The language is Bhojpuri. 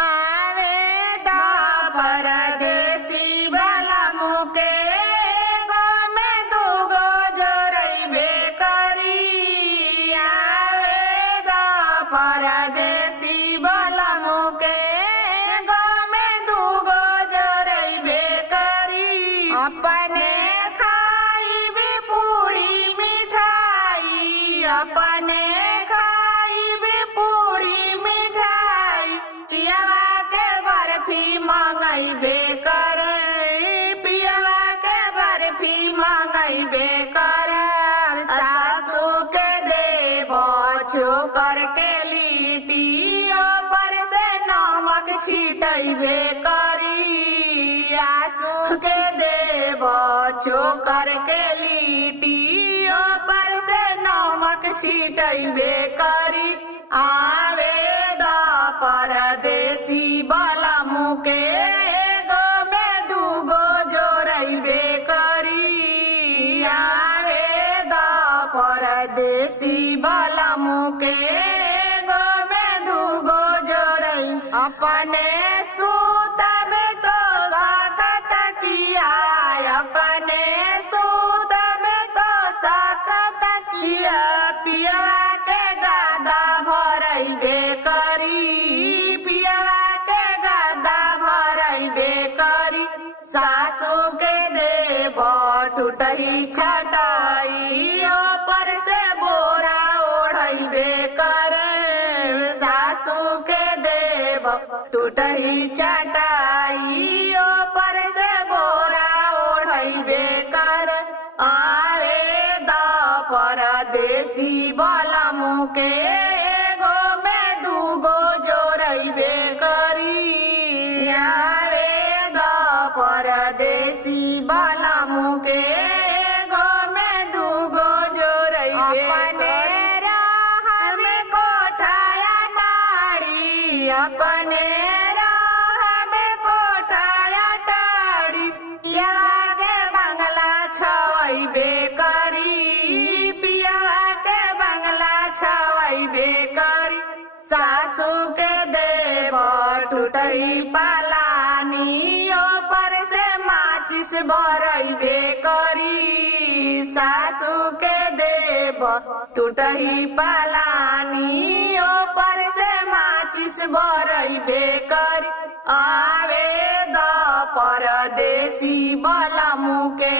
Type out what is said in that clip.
आवे द परदेसी वाला मुके गो में दूगो जोड़ैबे करी। आवे द परदेसी वाला मुके गो में दूगो जोड़ैबे करी। अपने खाइबे पूड़ी मिठाई, अपने खाइबे पूड़ी मिठाई, पियवा के बर्फी मांगैबे करे, पियवा के बर्फी मांगैबे करे। सासू के देबो चोकर के लिट्टी, ऊपर से नमक छिटैबे करी। सासू के देबो चोकर के लिट्टी, ऊपर से नमक छिटैबे करी। आवे द परदेसी वाला मुके गो में दूगो जोड़ैबे करी। आवे द परदेसी वाला मुके गो में दूगो जोड़ै। अपने सूतबे तो सकत किया, अपने सूतबे तो सकत किया, पियवा के गादा भरैबे करी, पियवा के गादा भरैबे करी। सासू के देबो टूटही छटाई, ऊपर से बोरा ओढ़ैबे करे। सासू के देबो टूटही चटाई, ऊपर से बोरा ओढ़ैबे करे। आवे द परदेसी वाला मुके गो में दूगो जोड़ैबे करी। आवे द परदेसी वाला मुके गो में दूगो जोड़ैबे। अपने रहबे कोठाया टाड़ी, अपने रहबे कोठाया टाड़ी, पियवा के बंगला छवैबे करी, पियवा के बंगला छवैबे करी। सासू के देबो टूटही पालानी, ऊपर से माचिस भरैबे करी। सासू के देबो टूटही पालानी, ऊपर से माचिस भरैबे करी। आवे द परदेसी वाला मुके